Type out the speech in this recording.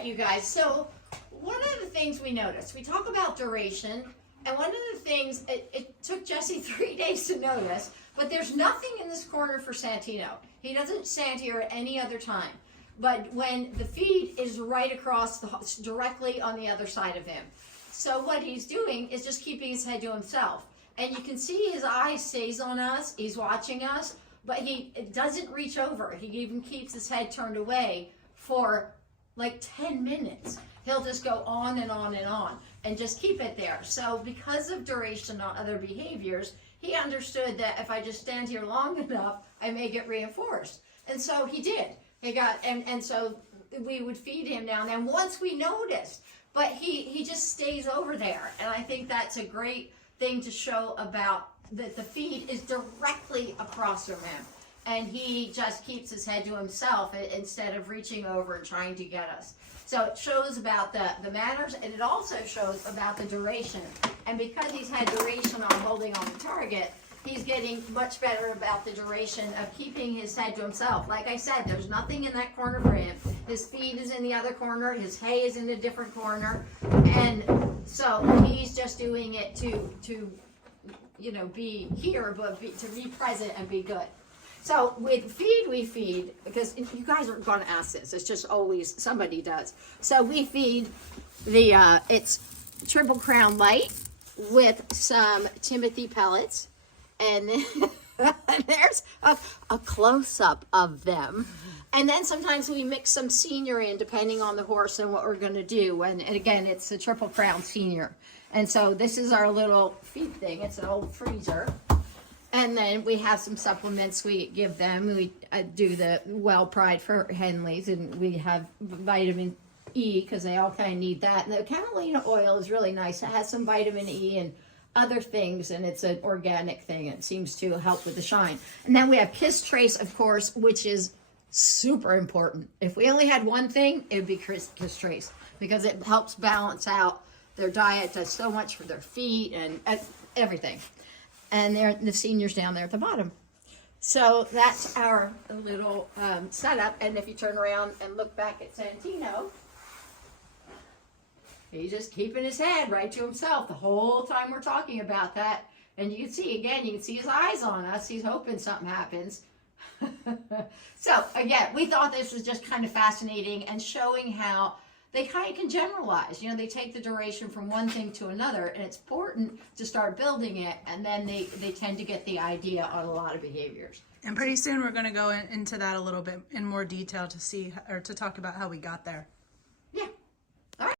right, you guys. So one of the things we noticed, we talk about duration, and one of the things, it took Jesse 3 days to notice, but there's nothing in this corner for Santino. He doesn't stand here at any other time. But when the feed is right across, directly on the other side of him. So what he's doing is just keeping his head to himself. And you can see his eye stays on us, he's watching us, but he doesn't reach over. He even keeps his head turned away for like 10 minutes. He'll just go on and on and on and just keep it there. So because of duration on other behaviors, he understood that if I just stand here long enough, I may get reinforced. And so he did. He got, and so we would feed him now and then once we noticed, but he just stays over there. And I think that's a great thing to show about that the feed is directly across from him. And he just keeps his head to himself instead of reaching over and trying to get us. So it shows about the manners, and it also shows about the duration. And because he's had duration on holding on the target, he's getting much better about the duration of keeping his head to himself. Like I said, there's nothing in that corner for him. His feed is in the other corner, his hay is in a different corner, and so he's just doing it to you know, be here, but to be present and be good. So with feed, we feed, because you guys are going to ask this, it's just always, somebody does. So we feed the, it's Triple Crown Light with some Timothy pellets, and then there's a close-up of them. And then sometimes we mix some senior in, depending on the horse and what we're going to do. And again, it's the Triple Crown Senior. And so this is our little feed thing. It's an old freezer. And then we have some supplements we give them. We do the Well Pride for Henleys, and we have vitamin E because they all kind of need that. And the camelina oil is really nice. It has some vitamin E and other things, and it's an organic thing. It seems to help with the shine. And then we have Kiss Trace, of course, which is super important. If we only had one thing, it would be Kiss Trace, because it helps balance out their diet, does so much for their feet and everything. And they're the seniors down there at the bottom. So that's our little setup. And if you turn around and look back at Santino, he's just keeping his head right to himself the whole time we're talking about that. And you can see, again, you can see his eyes on us. He's hoping something happens. So again, we thought this was just kind of fascinating and showing how they kind of can generalize. You know, they take the duration from one thing to another, and it's important to start building it, and then they tend to get the idea on a lot of behaviors. And pretty soon we're going to go into that a little bit in more detail to see, or to talk about how we got there.